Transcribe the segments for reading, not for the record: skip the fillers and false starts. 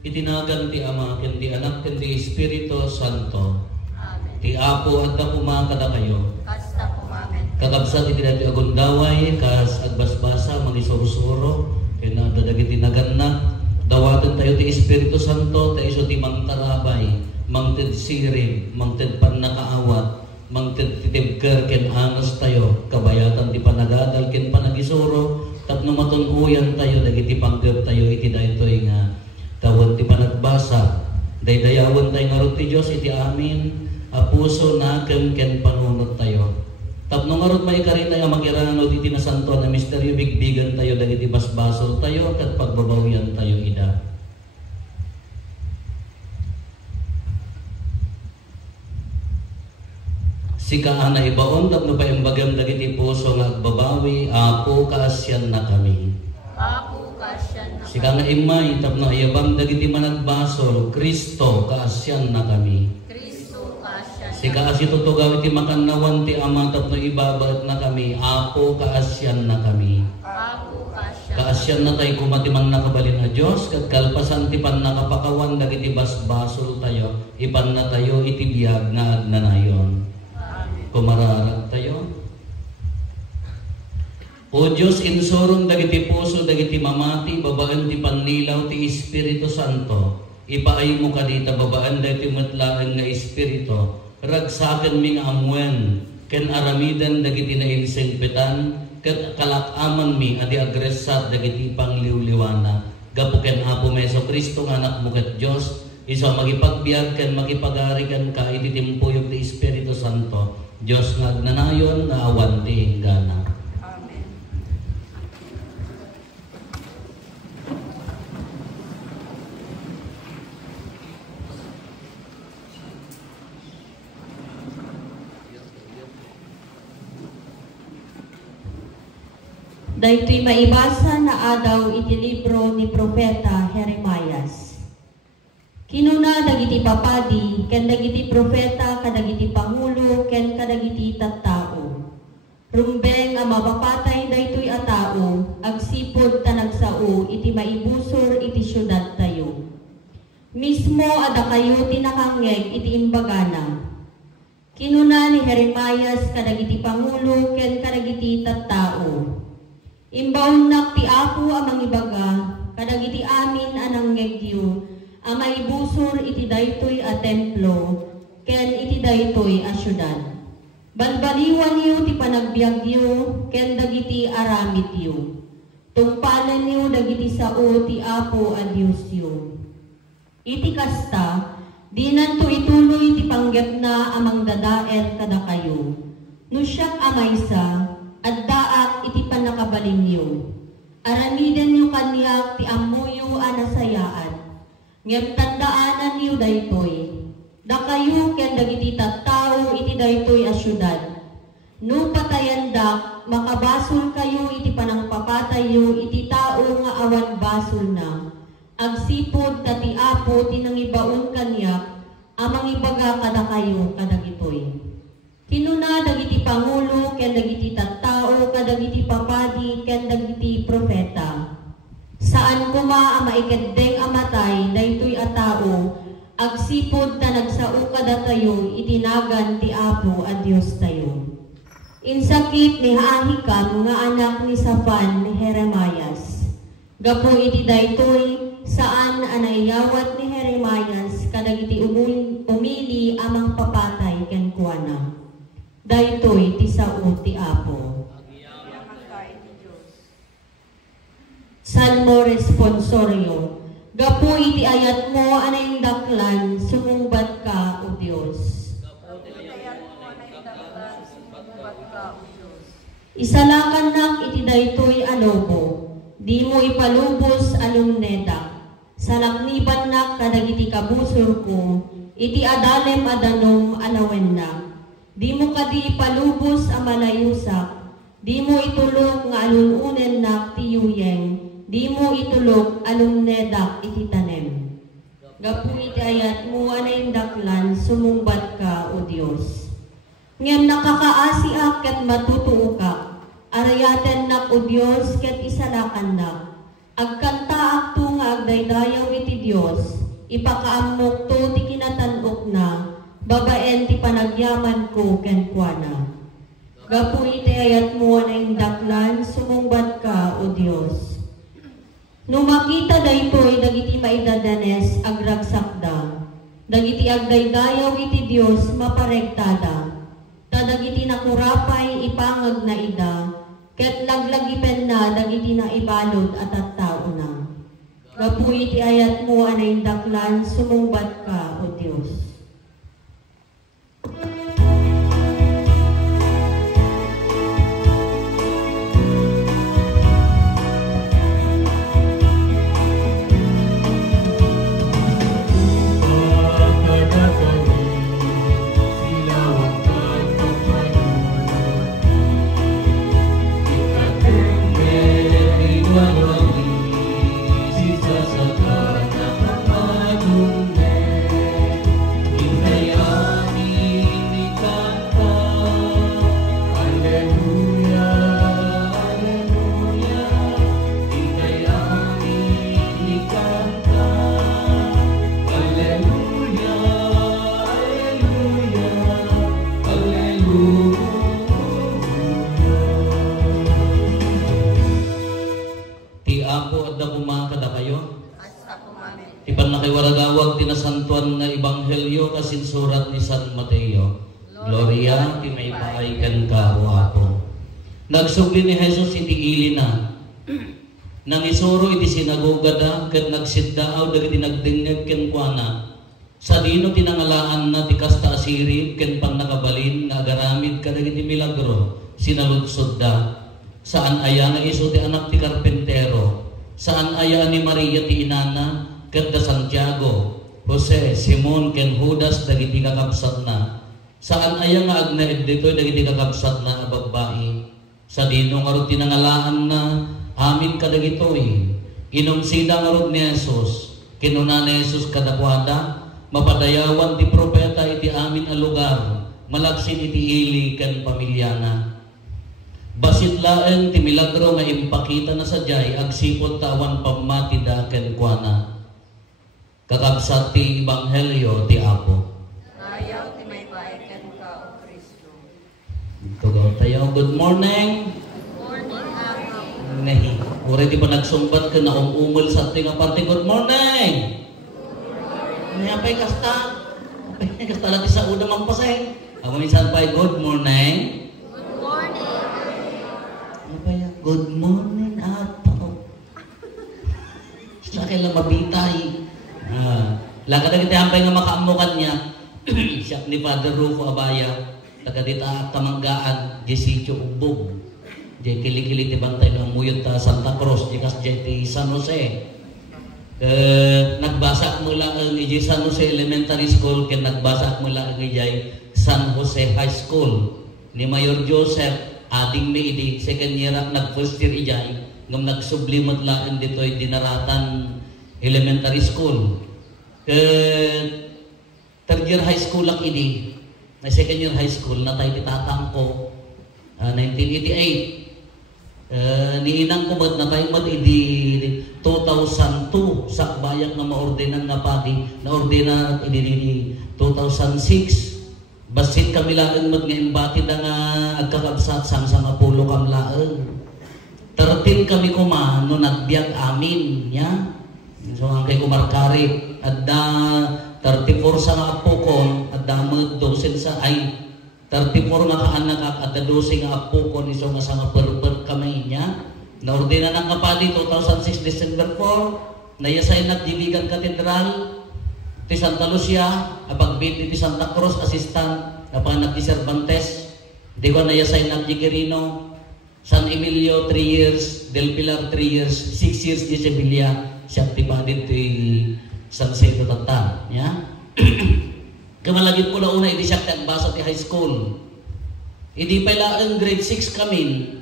itinagan ti Ama, ken ti Anak, ken ti Espiritu Santo. Amen. Ti Apo at pumakada kayo. Kasta pumakan. Kakabsat iti dati agundaway, kas agbasbasa, mangisurusuro, ken dadagiti nagannak, dawatan tayo ti Espiritu Santo, tayo iso ti mangkarabay, mangted sirim, mangted pannakaawat, mangted titibker, ken anos tayo, kabayatan ti panagadal, ken panagisuro, tapno matunuyan tayo, dagiti panggap tayo, iti daytoy nga, tawon ti panagbasa, daydayawan tayo nga rod ti Diyos, iti amin, puso nakem ken panunod tayo. Tapno nga rod maikari tayo magiranod iti nasanto na misteryo, bigbigan tayo, dagiti basbasol tayo, kat pagbabawian tayo ida. Sika ana ibaon, tapno pa imbagam dagiti puso nga agbabawi, Apo kaasyan na kami. Apo kaasyan na kami. Sika nga imay, tapno ayabang dagiti managbasol, Kristo kaasyan na kami. Kristo kaasyan na kami. Sika asitutugaw iti makannawan ti Ama, tapno ibabaet na kami, Apo kaasyan na kami. Apo kaasyan. Kaasyan na tayo kumatiman nakabalin na Diyos, kat kalpasan ti pan nakapakawan, dagiti basbasol tayo, ipan na tayo iti biyag nga agnanayon. Kumararag tayo. O Diyos, insurong dagiti puso, dagiti mamati, babaan ti pannilaw ti Espiritu Santo. Ipaay mo kadita, babaan dagiti matlaan nga Espiritu. Ragsakan ming amwen, ken aramidan dagiti na insengpetan, ket kalakaman mi, adi agresat dagiti pangliwliwana. Gapuken Apo Meso Kristo, anak mo ket Diyos, isa magipagbiag ken makipagari ken ka, iti timpuyog ti Espiritu Santo. Diyos nga agnanayon nga awan ti hinggana. Amen. Daytoy maibasa na adaw iti libro ni Propeta Jeremias. Kinuna dagiti papadi, ken dagiti propeta, kadagiti pangulo, ken kadagiti tattao. Rumbeng ang mapapatay daytoy a tao, agsipod ta nagsao, iti maibusor iti syudad tayo. Mismo ada kayo tinakangeg iti imbagana. Kinuna ni Jeremias kadagiti pangulo, ken kadagiti tattao. Imbawon nak ti Apo amang ibaga, kadagiti amin anang ngegyo, amay busor iti daytoy a templo, ken iti daytoy a syudad. Balbaliwan niyo ti panagbiagyo, ken dagiti aramid yu. Tungpalan niyo dagiti sao ti Apo a Diyos yu. Iti kasta, di nanto ituloy ti panggep na amang dadaet kada kayo. No siyak amaysa, at daak iti panakabalin niyo. Aramiden niyo kaniyak ti amuyo anasayaan. Ngem tandaanan niyo daytoy, da kayo ken dagiti tattao iti daytoy a syudad. No patayandak, makabasol kayo iti panangpapatay yu iti tao nga awan basol na. Agsipod ta ti Apo tinangibaon kaniyak, amang ibaga kada kayo kadagitoy. Kinuna dagiti pangulo ken dagiti tattao, kadagiti papadi ken dagiti propeta. Saan kuma ang maikadeng amatay, daytoy a tao, agsipod ta nagsao kada tayo, itinagan ti Apo a Diyos tayo. Insakit ni Ahikam nga anak ni Safan ni Jeremias. Gapo iti daytoy, saan anayawat ni Jeremias, kadagiti umili amang papatay ken kuana. Daytoy ti sao ti Apo. Salmo responsorio. Gapo iti ayat mo anay daklan, sumungbat ka o Diyos. Isalakan nak iti daytoy alobo, di mo ipalubos alum nedak. Salakniban nak kadagiti kabusor ko, iti adalem adanom alawen nak. Di mo kadi ipalubos ang malayusak, di mo itulog nga alununen nak tiyuyeng, di mo itulog alumnedak iti tanem. Gapu iti ayat mo anay daklan, sumungbat ka o Diyos. Ngem nakakaasi ak ket matutuo ka, arayaten nak o Diyos ket isalakan nak. Agkanta ak tu nga agdaydayaw iti Dios, ipakaamok to ti kinatanok na, babaen ti panagyaman ko kenkwana. Gapu iti ayat mo na indaklan, sumungbat ka, O Dios. No makita daytoy dagiti maidadanes agragsakda, dagiti agdaydayaw iti Dios maparegtada, dagiti nakurapay ipangag na ida, ket laglagipen na dagiti na ibalod at tattao na. Gapu iti ayat mo anay daklan, sumungbat ka, O Diyos. Tinasantuan na Ebanghelyo kasinsurat ni San Mateo. Gloria, tinaypaikan ka o apo. Nagsugli ni Jesus iti ili na. Nang isuro iti sinagoga da, kat nagsiddaaw dagiti nagdingeg ken kuana. Sa dino tinangalaan na ti kasta asirib ken pang nakabalin nga agaramid kadagiti milagro, sinaludsod da. Saan aya nga iso ti anak ti karpentero? Saan aya ni Maria ti inana? Ket da Santiago, Jose, Simon, ken Judas dagiti kakabsat na. Saan aya nga agnaed ditoy dagiti kakabsat na babae? Sa dino nga rod tinangalaan na amin kadagitoy. Inumsida nga rod ni Jesus. Kinuna ni Jesus kadakwada, mapadayawan ti propeta iti amin a lugar, malaksin iti ili ken pamilyana. Basit laeng ti milagro nga impakita na sadyay agsipot tawan pamatida ken kuana. Kakabsat ti Ebanghelyo ti Apo. Ayaw ti may baikan ka, O Kristo. Tugaw tayo. Good morning. Good morning, Apo. Nahi. Uri di ba nagsumbat ka na umumul sa ating aparte? Good morning. Napay kasta. Napay kasta lati sa una magpasay. Ako minsan pa good morning. Good morning. Napay good morning Apo. Sa kailang mabitay. Laka na kita hampay nga makaamukan niya. Siya ni Father Rufo Abaya, taga dita at Tamanggaan, Jesityo Ugbog. Diyan kilikili ti bantay ng muyot ta Santa Cruz, dikas diyan ti San Jose. Nagbasa mula ang iji San Jose Elementary School, kaya nagbasa mula ang iji San Jose High School. Ni Mayor Joseph, ading may idi, second year at nag-first year ijay, ngam nagsublimot lang dito'y dinaratan elementary school. Third year high school lang ini. Na second year high school na tayo titatang ko 1988. Niinang ko na tayo idi 2002 sa bayang na maordinan na pati na ordina idi 2006. Basit kami lang nga imbati na nga agkakabsat sang Apulo kamlaan. 13 kami kuma no nagbiag amin ya. So ang kay kumarkari at 34 sa nga apo ko at damod 12 sa ay 34 nga kaanak at 12 nga apo ko iso nga sa nga perper kamay niya. Naordina ng kapadi 2006 December 4 nayasay nagdiligan katedral ti Santa Lucia apagbit ti Santa Cruz assistant apanak ti Cervantes di ko nayasay nagdigirino San Emilio 3 years Del Pilar 3 years 6 years di Sevilla siya tipadin ti San Sedo Tata ya kamalagit po na una hindi siya nagbasa ti high school hindi pala ang grade 6 kami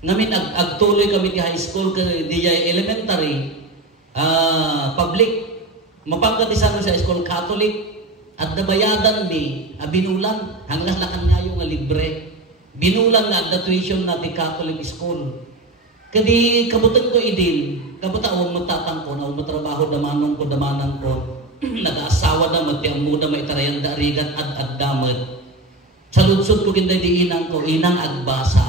namin agtuloy kami ti high school di elementary public mapangkat ti San Jose School Catholic at nabayadan mi binulang hanggang lakan nga yung libre binulang na the tuition na ti Catholic school kadi kabutan ko idin kabuta awang matatang ko na matrabaho trabaho damanong ko damanang ko nag-aasawa na magtiang muda maitarayan darigan ad damat. Sa lutsod ko kinday di inang ko inang agbasa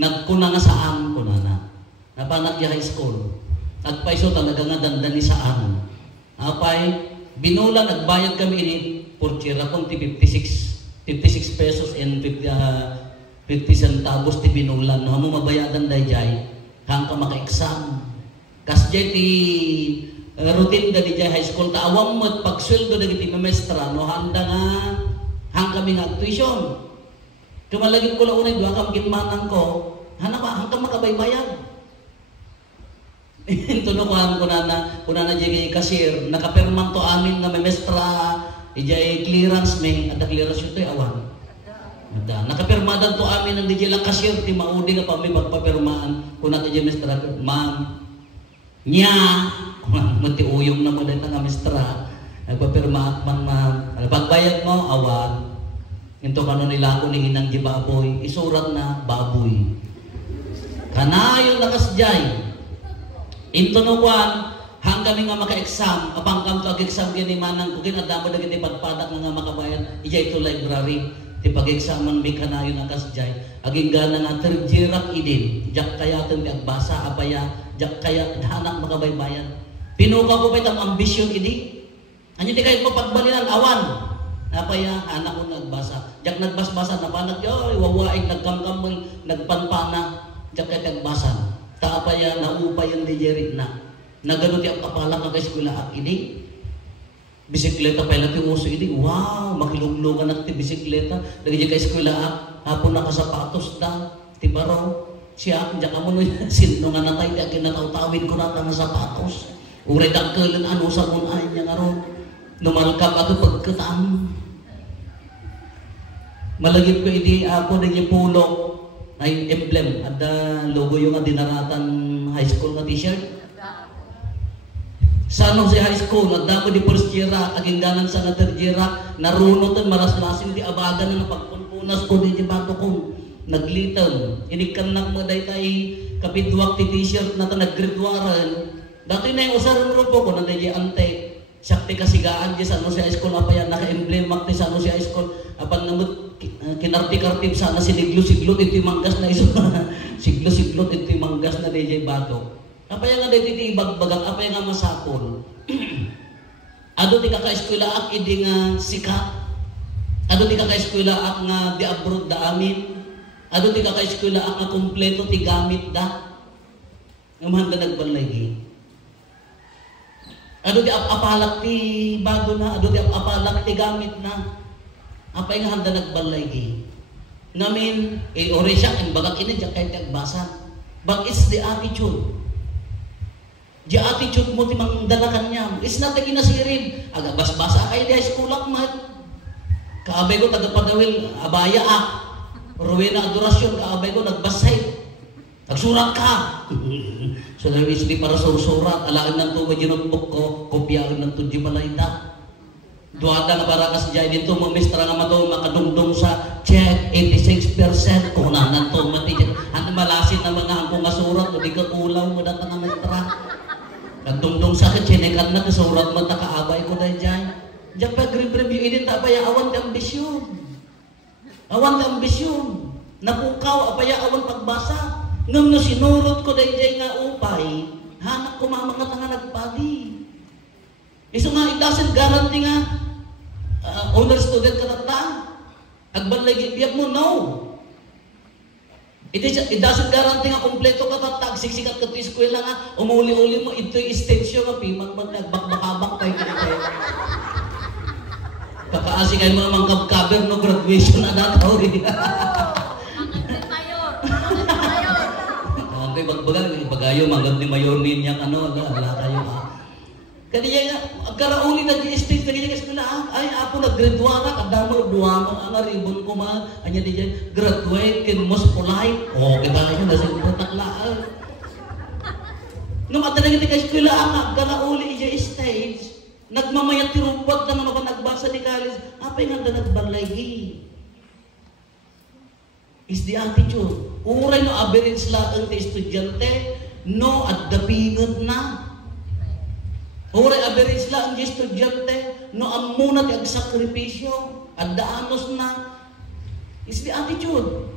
nagkuna nga saan ko na napanak ya high school nagpaiso talaga nga dandan ni saan apay binulan nagbayad kami ini por tira kong 56 pesos and 50 centavos ti binulan no mo mabayadan dayjay hang ka maka-exam kas jay ti routine da di jay high school ta awam mo pagsweldo dagiti mamestra no handa nga hang kami nga tuition kumalagin ko la unay duha ka ginmanang ko hana ba hang ka makabaybayan tuno ko na jay cashier nakapirman to amin nga mamestra ijay clearance may ada clearance ito awan ada nakapirmadan to amin ang DJ lang cashier ti maudi nga pa may magpapirmaan kuna ti mestra ma'am nya mati uyong na mo dito nga mestra nagpapirma man ma'am pagbayad mo awan into kano nila ko ni inang gibaboy isurat na baboy kanayon nakasjay into no kwan hanggang nga maka-exam apang kam to ag-exam gani manang kugin adamo dagiti padpadak nga makabayan ijay to library ti pag-examan mi kanayon akasjay aging gana nga terjerak idin jak kayaten ti agbasa apaya jak kaya hanak makabaybayan pinuka ko pay tam ambisyon idi anyo ti kayat mo pagbalinan awan apaya anak ko nagbasa jak nagbasbasa napanak yoy wawaig nagkamkam nagpanpana jak kayat agbasa ta apaya naupayan di jerit na nagano ti apala ka kay eskwela ak ini bisikleta pa lati uso ini wow makiluglugan ak ti bisikleta dagi kay eskwela ak hapon nakasapatos da ti baro siya jak amo no sinno nga natay ti kinataw-tawid ko nata nga sapatos uray dakkel ano sa mun ay nya ngaron numalkap ato pagkatam malagip ko ini ako dagi pulok ay emblem ada logo yung dinaratan high school nga t-shirt sa anong si high school, nagdamo di first year aging ganan sa nga third year narunotan, malaslasin di abagan na napagpunpunas ko di bato ko naglitan, inikannak mo day tay kapidwak ti t-shirt na ta naggraduaran dati na yung usaran grupo ko na day ante sakti kasigaan di sa ano si high school apaya naka-emblemak ti sa ano si high school apan namut kinarti-kartib sana siniglo-siglot iti manggas na iso siglo-siglot iti manggas na day bato apaya nga dito iti ibagbagang, apaya nga masapol. Ado ti kaka-eskwela ak idi nga sikat. Ado ti kaka-eskwela ak nga di abroad da amin. Ado ti kaka-eskwela ak nga kompleto ti gamit da. Ngamahan da nagbalagi. Ado ti apalak ti bago na, ado ti apalak ti gamit na. Apay nga handa nagbalagi. Ngamin, ore siya, ang bagak ini, diyan kayo nagbasa. But it's the attitude. Di attitude mo ti mangdalakan niya. It's not the kinasirin. Aga bas-basa kayo di high school ak mat. Kaabay ko tagapadawil abaya ak. Ruwena adorasyon kaabay ko nagbasay. Nagsurat ka. So there is di para sa surat. Alaan ng tuwa ginutbok ko. Kopyaan ng tudyo malayda. Duwada nga para kasi dyan dito mistra nga mato makadungdong sa check 86%. Kung nanan to mati dyan. Ano malasin na mga angkong nga surat. O di ka kulaw mo data nga mistra. Nagdungdong sa chinekan na kasurat mo takaabay ko dahil dyan. Diyan pa review ini tapaya awan ti ambisyon. Awan ti ambisyon. Napukaw apaya awan pagbasa. Ngam no sinurot ko dahil dyan nga upay. Hanak ko mga tanga nagpadi. Iso nga it doesn't guarantee nga honor student ka na ta. Agbalagi biyak mo no. It doesn't guarantee nga kompleto ka tatag, siksikat ka to eskwela nga, umuli-uli mo, ito yung extension nga, pimang nagbakbakabak tayo ka. Kakaasi kayo mo naman kabkaber no graduation na dataw rin. Mangat ni Mayor. Okay, bagayo, mangat ni Mayor ninyang ano, wala kayo ha. Kaniya nga, agkarauli na di-stage na ganyan eskwela, ay ako nag-graduara, kadamo nagduwama, ang ribon ko ma, anya di dyan, graduate, kin most polite, kita kayo, nasa taklaan. Nung atanang iti ka eskwela, ang agkarauli iya stage, nagmamayat tirupot na naman nagbasa ni college, apay nga na nagbalagi. Is the attitude. Uray no average lang ang estudyante, no at dapingod na. Uri average lang di estudyante, no amuna ti agsakripisyo, at daanos na, is the attitude.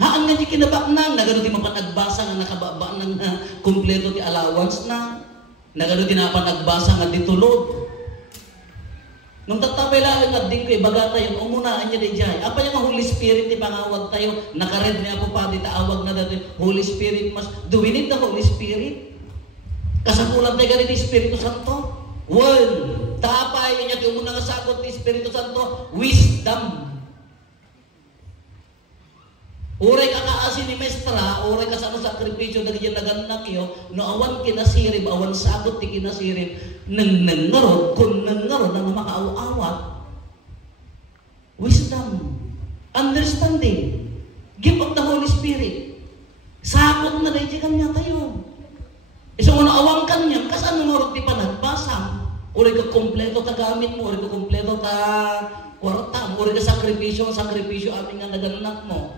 Haan nga di kinabaknan, nagano ti mapanagbasa nga nakababaan na kumpleto ti allowance na, nagano ti napanagbasa nga ditulod. Nung tatabay lang at din ko, ibaga tayo, umunaan niya di dyan. Apa yung Holy Spirit, ipangawag tayo, nakared niya po pa, taawag na dati, Holy Spirit mas, do we need the Holy Spirit? Kasapulan tayo ganit Espiritu Santo? One, tapay niya, yung muna nga sagot ni Espiritu Santo, wisdom. Uray ka kaasin ni Mestra, uray ka sa sakripisyo na ganyan naganak yo, no awan kinasirib, awan sagot ti kinasirib, nangarod, kung nangarod na makaaw-awat. Wisdom, understanding, gift of the Holy Spirit. Sagot na rin kanya tayo. Isang una awang kanya, kas ano nga ti panagbasa, uray ka kompleto ta gamit mo, uray ka kompleto ta kwarta, uray ka sakripisyo amin nga naganak mo.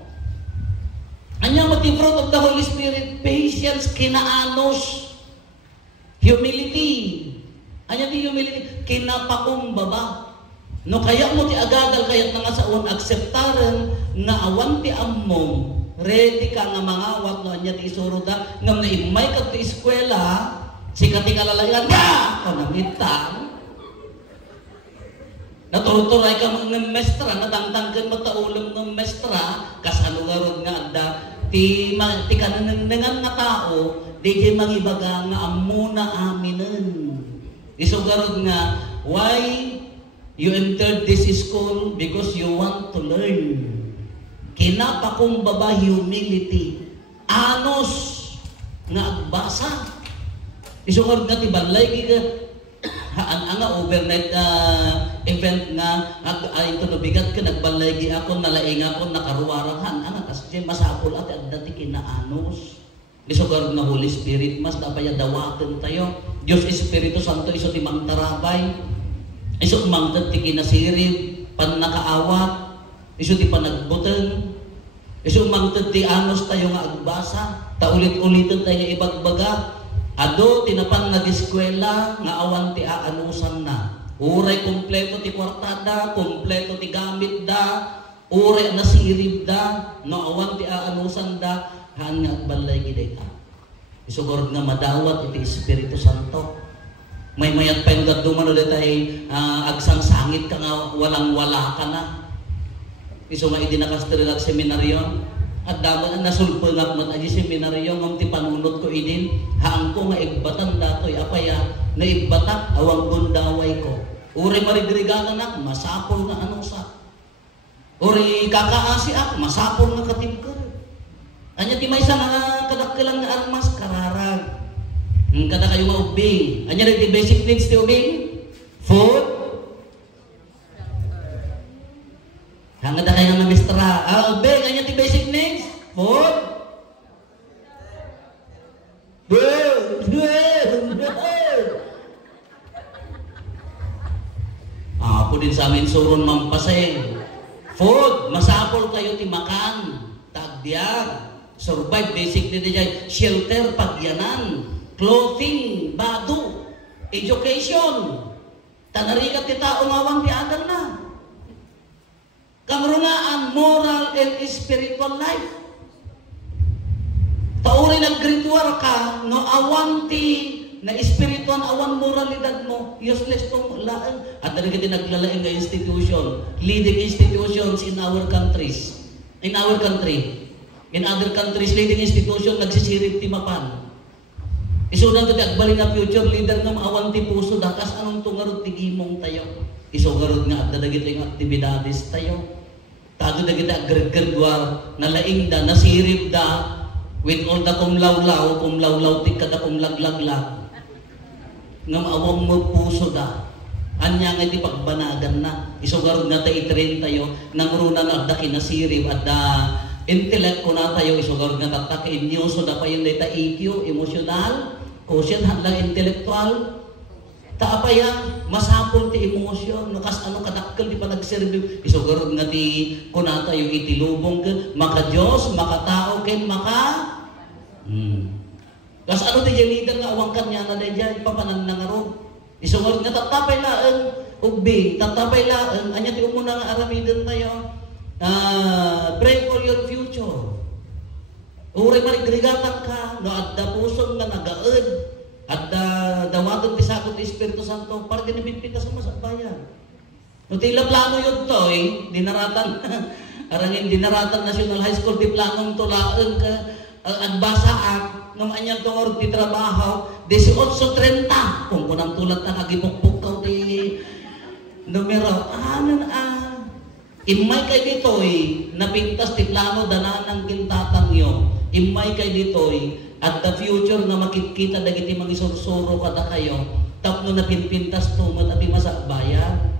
Anya mo ti fruit of the Holy Spirit, patience, kinaanos, humility. Anya ti humility, kinapakumbaba. No kaya mo ti agagal kayat nga sa uwan akseptaren nga awan ti ammom, ready ka nga mangawat no anya ti isuro da, ngam na imay ka ti eskwela, sikati kalalayan ka, kanamitan. Natuturay ka mga mestra, natangtangkan mo taulong ng mestra, kasano nga ron nga adda, ti kananangan nga tao, di di mangibaga nga amuna aminen. Isugarod nga, why you entered this school? Because you want to learn. Kinapakumbaba humility. Anos nga agbasa. Isugarod nga ti balay ka, haan nga overnight event nga ay ito nabigat ka nagbalay ako nalaing ako nakaruwarahan ana kasi masapol at adda ti kinaanos isugar na Holy Spirit mas dapat dawaten tayo Dios Espiritu Santo iso ti mangtarabay iso mangted ti kinasirib pan nakaawat iso ti panagbuten iso mangted ti anos tayo nga agbasa ta ulit-ulitan tayo nga ibagbaga ado tinapan nag-eskwela nga awan ti aanusan na. Uray kompleto ti kwartada, kompleto ti gamit da, uray nasirib da, no awan ti aanusan da, haan nga balay giday ta. Isugurod nga madawat iti Espiritu Santo. May mayat pa yung gadumano detay agsang sangit ka nga walang-wala ka na. Iso nga idinakastrilag seminaryo. At dapat na nasulpagak mo tayo seminaryo ng ti panunod ko idin haang ko nga igbatan datoy apaya na igbatak awang gundaway ko uri marigriganan ak masapol nga anong sa uri kakaasi ak masapol nga katibkar anya ti may nga kadakkelan nga armas kararag kada kayo nga ubing anya rin ti basic needs ti ubing food hangad kayo nga mistra ubing anya ti basic needs food po din sa amin suron mampasay food masapol kayo ti makan tagbiag survive basic nito dyan shelter pagyanan clothing bado education tanarikat ti tao ngawang ti adan na kamrunaan moral and spiritual life tauri nag-ritual ka no awan ti na espirituan awan moralidad mo useless tong laan at talaga din naglalaing nga institution leading institutions in our countries in other countries leading institution nagsisirip ti mapan isudan ti agbali na future leader nga awan ti puso dakas anong tungarod ti gimong tayo isugarod nga at dagiti nga aktibidades tayo tago dagiti agregradwar nalaing da nasirip da with all the kumlawlaw ti kada kumlaglaglag ngam awang mo puso da anya nga di pagbanagan na isugarod na tayo itrain tayo nangruna na da kinasirib at da intellect ko na tayo isugarod nga tatak inyoso da pa yun da EQ emotional quotient hadlang intellectual taapaya masapol ti emosyon nukas ano kadakkel di pa nagserbi isugarod nga ti kunata yung itilubong maka Dios maka tao ken maka Kas ano di leader nga awang kanya na dyan, papanan na nga ron. Isunod nga tatapay laan, ugbi, tatapay laan, anya ti umuna nga aramidan tayo. Pray for your future. Uray maligligatan ka, no adda pusong nga nagaad, adda dawaton ti sakot ti Espiritu Santo, para ginipinpita sa masakbayan. No tila plano yun to, dinaratan, arangin dinaratan National High School, di planong tulaan ka, agbasaan, ng anyang tungor ti trabaho, 18:30, kung kunang tulad na kagipukpukaw ti numero, imay kay ditoy, napintas ti plano dananang kintatang nyo, imay kay ditoy, at the future nga makikita dagiti mga isursuro kada kayo, tapno napinpintas tumat at masakbayan.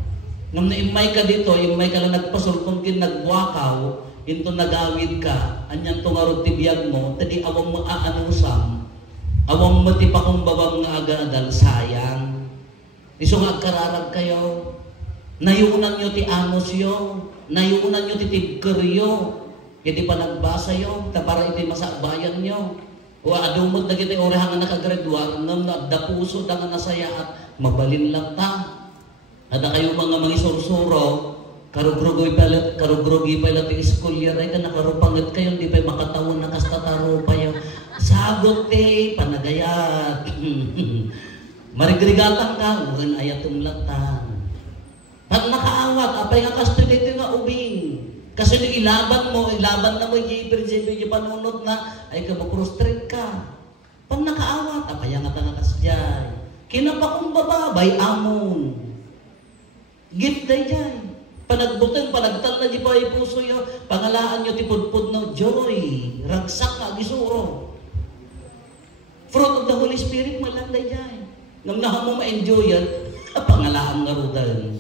Nung naimay ka dito, imay ka lang nagpasulpong kin nagwakaw, into nagawid ka, anyang tungarod ti biyag mo, tadi awang maaanusam, awang matipakong babang nga agadal, sayang. Iso nga agkararag kayo, nayunan nyo ti amos yo, nayunan nyo ti tigkeryo, iti panagbasa yo, para iti masakbayan nyo. O adumod na kita orehan nga nakagraduar, nang dapuso da nga nasaya at mabalin lang ta. Ada kayo mga sursuro, karugrogi pala ti school year ay ka nakarupangat kayo, di pa'y makatawon na kastataro pa yun. Sagot panagayat. Marigrigatan ka, uwan ayat umlatan. Pag nakaawat, apay nga kastudite nga ubing. Kasi ilaban na mo, yung panunod na, ay ka mag-prostrate ka. Pag nakaawat, apay nga tanga kasjay. Kinapakong bababay, amon. Gift day dyan. Panagbutang, panagtal na di ba yung puso yun, pangalaan nyo tipudpud na joy, ragsak na, gisuro. Fruit of the Holy Spirit, malanday dyan. Nang nahan mo ma-enjoy yan, pangalaan nga rudan.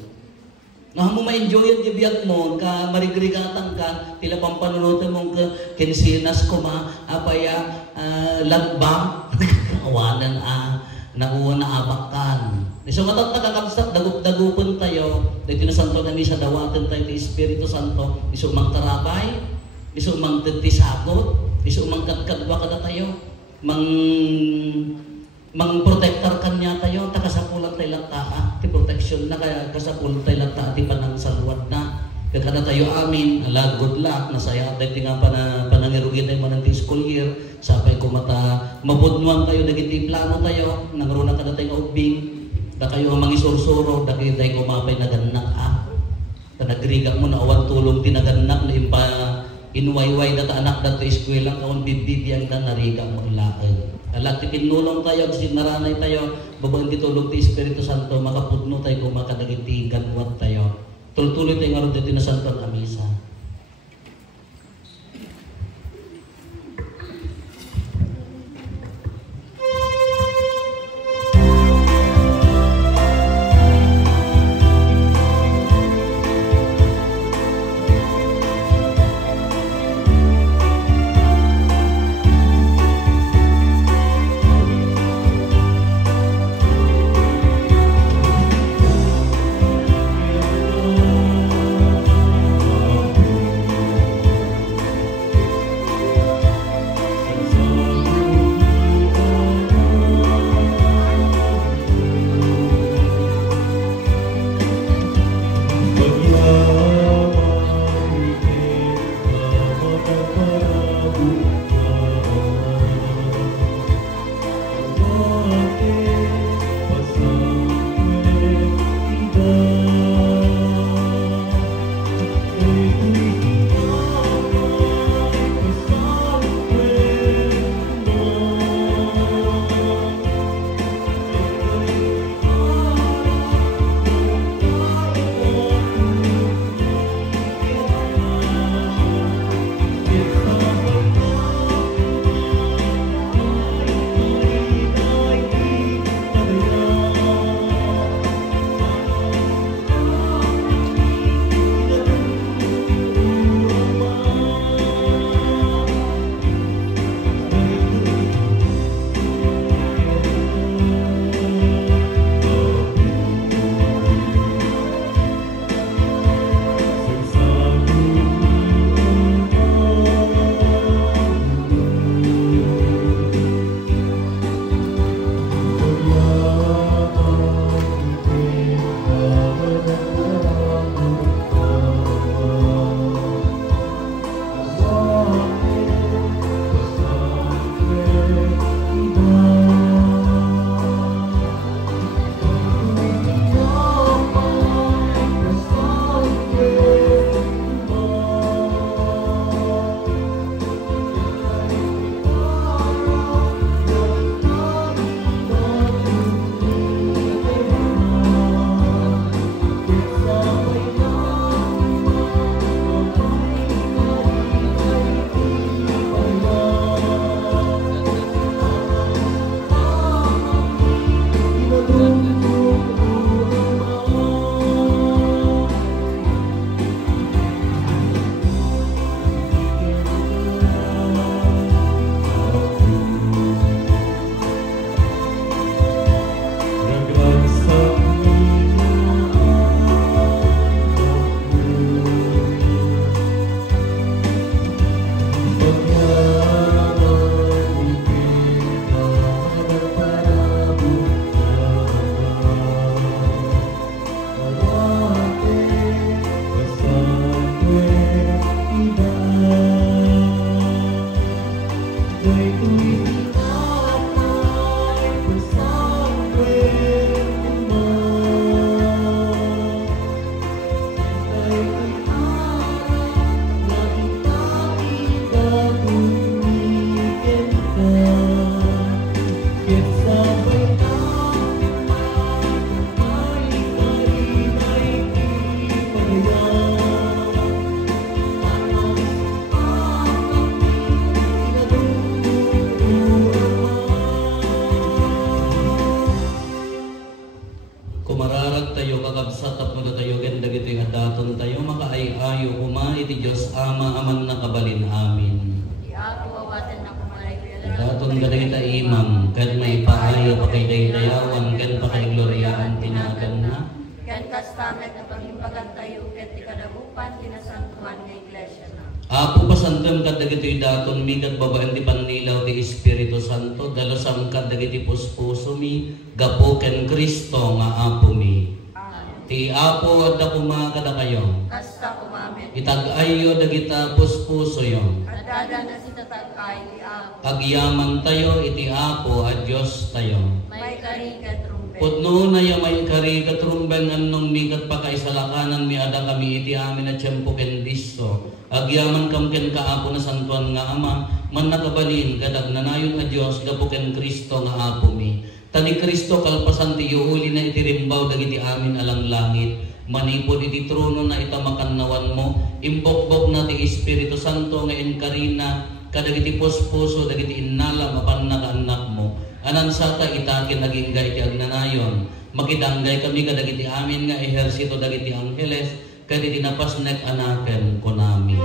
Nahan mo ma-enjoy yan, dibiyag mo, ka marigrigatan ka, tila pampanunutan mong kinsinas ko apaya, lagbang, kawanan nakuha na abakan. So matat nakakabsat, dagup-dagupon tayo, dito na santo na misa dawatan tayo ti Espiritu Santo, iso mang tarabay, iso mang titisagot, iso mang kadkadwa kada tayo, mang protector kanya tayo, takasapulan tayo lagtaa, ti protection na kaya kasapulan tayo lagtaa, ti panang salwad na. Kaya tayo amin, ala good luck, nasaya tayo nga panangirugin tayo manang school year, sapay ko mabudnuan tayo, nagiti plano tayo, nangaruna ka na tayo ubing, da kayo ang mga isursuro, da kayo tayo kumapay naganak nagriga mo na awan tulong tinaganak na impa inuwayway data anak dato eskwela kaon bibibiyang na nariga mo ilakan. Alat tinulong tayo, sinaranay tayo, babang ditulong ti Espiritu Santo, makapudno tayo kung makadagiti ganwat tayo. Tuloy-tuloy tayo nga rin dito na Santo na Misa. tayo kakabsat tapno tayo ken dagiti nga daton tayo makaayo kuma iti Dios Ama aman nakabalin amin. Iapo awaten na kumaray Daton kadagita imam ken maipaayo pakaydayawan ken pakaygloriaan tinagan na. Ken kastamet na pangimbagan tayo ket ikadagupan tinasantuhan nga iglesia na. Apo pasantem kadagiti daton mi ket babaan ti pannilaw ti Espiritu Santo dalasam kadagiti puspuso mi gapo ken Kristo nga apo mi. Amen. Ti apo adda kuma kada kayo. Kasta kumamen. Itag-ayo dagita puspuso yo. Kadada na si tatagkay ti Apo. Agyaman tayo iti apo at Diyos tayo. May karigat trumpet. Putno na ya may kari katrumbeng annong mikat pa kaisalakanan mi ada kami iti amin at tiyempo ken Disto. Agyaman kam ken kaapo na santuan nga ama man nakabalin kadag nanayon a Dios gapo ken Kristo nga apo mi. Tani Kristo kalpasan ti uli na iti rimbaw dagiti amin alang langit. Manipod iti trono na itamakannawan mo. Imbokbok na ti Espiritu Santo nga enkarina kadagiti puspuso dagiti innala mapan nakaanak mo. Anansata itakin naging iti agnanayon. Makidanggay kami kadagiti amin nga ehersito dagiti angheles kaditi napasnek anaken konami.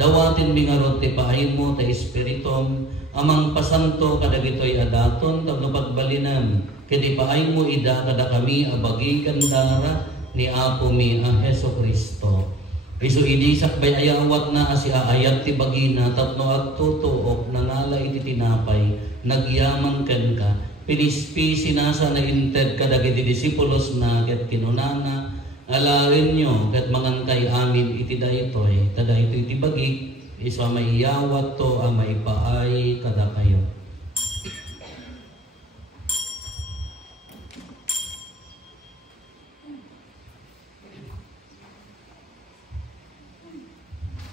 Dawatin mingarot ti paaymo ta Espiritum amang pasanto kadagitoy adaton tapno pagbalinam ket paaymo ida kada kami abagi kandara ni apo mi ang Hesukristo. Isu idi sakbay ayawat na asi aayat ti bagina tapno agtutuok nangala iti tinapay nagyaman ken ka pinispi sinasa na inted kadagiti disipulos na ket kinunana alawin nyo kat mangangkay amin iti daytoy kada ito iti bagik isa may iyawat to ang may paay kada kayo.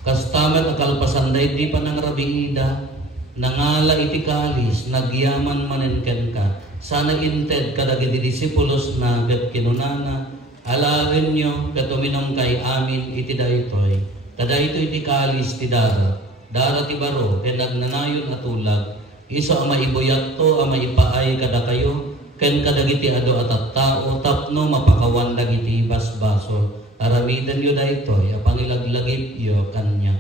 Kastamet akalpasanday di pa nang rabing ida nangala iti kalis nagyaman manenken ka sana inted kadagiti disipulos na ket kinunana alawin nyo katuminong kay amin iti daytoy. Kada ito iti kalis ti dara ti baro ken nagnanayon atulag. Iso ang maibuyat to ang maipaay kada kayo ken kadagiti ado at tao tapno mapakawan dagiti basbaso. Aramidan yo daytoy a pangilaglagip yo kanya.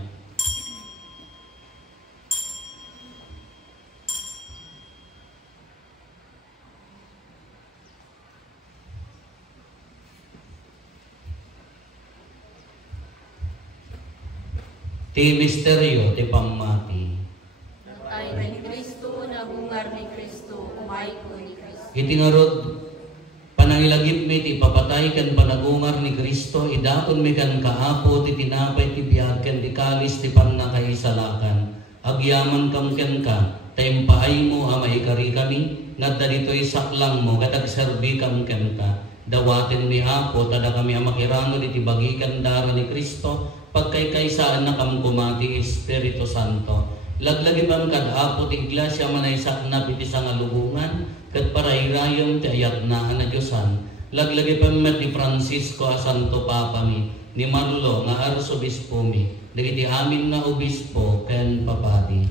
Ti misteryo ti pamati. Ay ni Kristo nagungar ni Kristo umay ko ni Kristo. Iti ngarod panangilagip mi ti papatay ken panagungar ni Kristo idaton mi kan kaapo ti tinapay ti biag ken ti kalis ti pannakaisalakan. Agyaman kam ken ka tempaay mo a maikari kami ngadda ditoy saklang mo ket agserbi kam ken ka. Dawaten mi apo tada kami a makirano iti bagikan dara ni Kristo pagkaykaysaan na kam kumati Espiritu Santo. Laglagi bang kad apo ti iglesia manaysak na piti sa ngalubungan ket parayrayom ti ayat na na Diosan. Laglagi pa met ni Francisco a Santo Papa mi ni Manulo nga Arsobispo mi dagiti amin nga obispo ken papadi.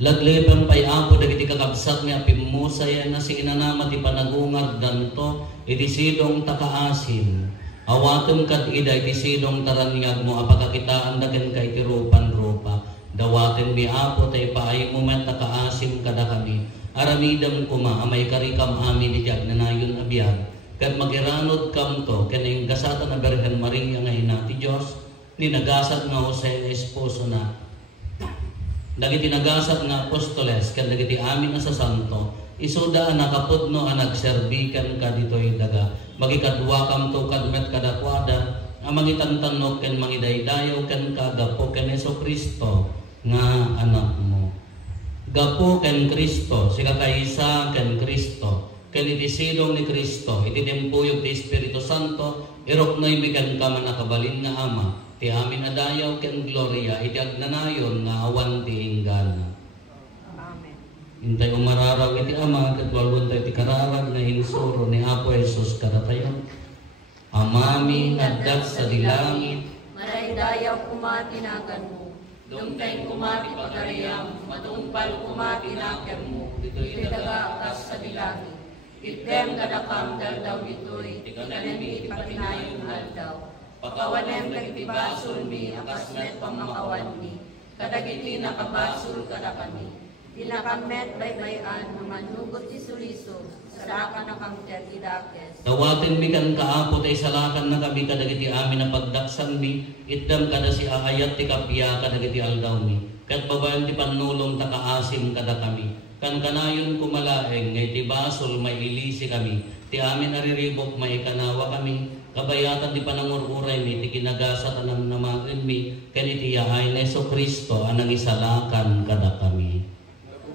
Laglepan pa'y apo dagiti kakabsat nga pimusaya na si inanama ti panagungar danto iti sidong takaasim. Awatem kad ida iti sidong taranyag mo apakakitaan daken ka iti rupan-rupa. Dawaten mi apo tay paay mo met takaasim kada kami. Aramidam kuma amay karikam amin iti agnanayon abiyag. Kat magiranod kam to kaneng gasatan na Berhen Maria nga ina ti Dios ni nagasat nga Jose nga esposo na. Dagiti nagasat nga apostoles ken dagiti amin na sa santo isuda nakapudno ang nagserbikan ka ditoy daga magikadwa kam to kadmet kadakwada ang mangitantanok ken mangidaydayaw ken kagapo ken Jesucristo nga anak mo. Gapo ken Kristo sika kaysa ken Kristo ken iti silong ni Kristo iti timpuyog ti Espiritu Santo iroknoy mi ken ka man nakabalin nga ama ti amin adayaw ken gloria iti agnanayon nga awan ti inggana. Amen. Intay umararaw iti ama ket walwon tayo ti kararag na hinsuro ni Apo Jesus kada tayo. Amami ngaddat sa dilangit, Maraydayaw kumati nagan mo. Dungtay kumati pagariyam, matungpal kumati nakem mo. Dito'y daga akas sa dilangit. Item kadakam daldaw ito'y, ikanemi ipatinayon aldaw. Pakawanem dagiti basol mi akas met pamakawan mi. Kadagiti nakabasol kada kami. Dinakamet baybayan manugot ti suliso. Salakan na kamtet idakes. dawaten mi kan kaapo tay salakan na kami kadagiti amin na pagdaksan mi. Iddam kada si aayat ti kapya kadagiti aldaw mi. Kat babayan ti panulong takaasim kada kami. Kan kanayon kumalaeng ngay ti basol mailisi kami. Ti amin ariribok maikanawa kami. Kabayatan di panangururay mi, ti kinagasat anang namakin mi, kaniti yahay na Jesucristo anang isalakan kada kami.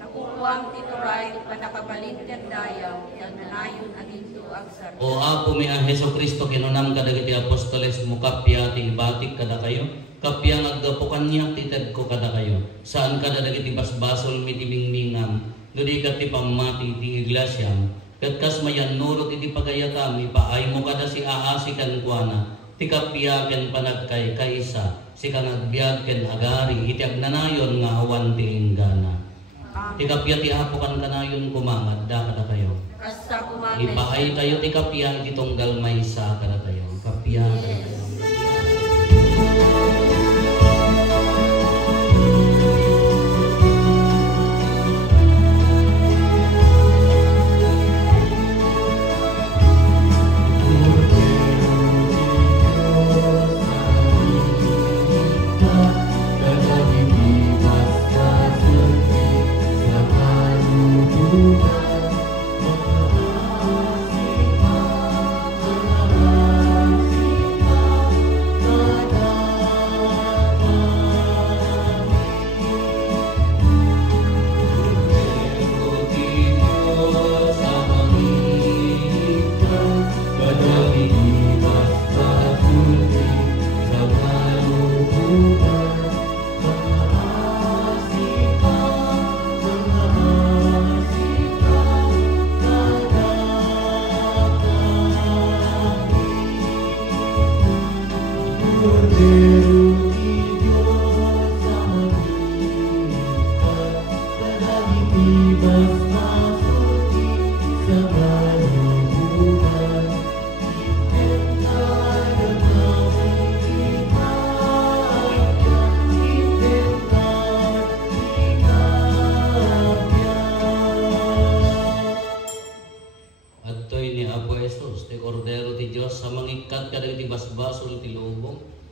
Nakukuwang tituray, panakabalin ken dayaw, yan nanayon aninto agsar. O apo mi ang Jesucristo kinunam kadagiti apostoles mo kapya ti ibatik kada kayo, kapya ngaggapukan niya tited ko kada kayo. Saan kada dagiti basbasol mi ti mingmingam, nudikat ti pamati ti iglesyam. Katkas mayan nurot iti pagayata mi paay mo kada si aasi kan kuana ti kapya ken panagkay kaysa si kanagbiag ken agari iti agnanayon nga awan ti inggana. Ti kapya ti apo kan kanayon kumangad da kada kayo. Kasta kumamen. Ipaay kayo ti kapya iti tunggal maysa kada kayo. Kapya kada kayo.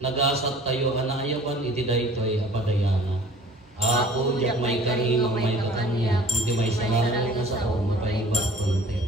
Nagasat tayo anayawan iti daytoy apadayana. Ako diyak may karimang may kakanya, hindi may salamat na sa ako mapaibat konti.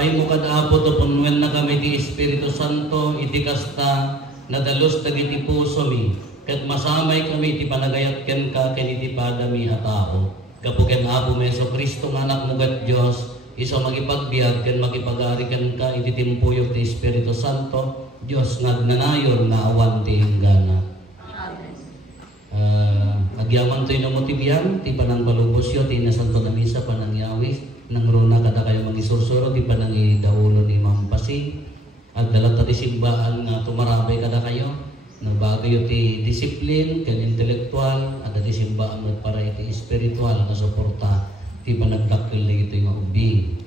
Paay mo kadapo to punwen na kami ti Espiritu Santo, iti kasta nadalos dagiti puso mi. Kat masamay kami ti panagayat ken ka ken iti padami a tao. Gapu ken Apo Meso Kristo nga anak mo ket Dios, iso magipagbiag ken makipag-ari ken ka iti timpuyog ti Espiritu Santo, Dios nagnanayon nga awan ti hinggana. Agyaman to'y namotibyan, ti panang balubosyo, ti nasanto na misa, panang yawis, nang runa kada kayo magisursuro, ti panang idaulo ni Mampasi, at dalat ti simbaan nga tumarabay kada kayo, nagbagayo ti disiplin, ken intelektual, at ti simbaan at para iti espiritual, na suporta, ti panagdakil na ito yung ubing.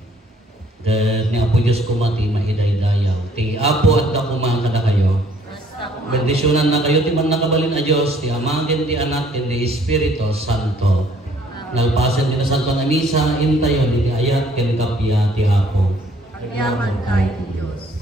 Dan ni Apo Diyos kumati, mahiday-dayaw. Ti Apo at dakuma kada kayo, bendisyonan na kayo, ti man nakabalin a Diyos, ti Ama, ken ti Anak, ken ti Espiritu Santo. Nalpasan ti na Santo na Misa, intayon, iti ayat, ken kapya, ti Apo. Agyaman kayo, Diyos.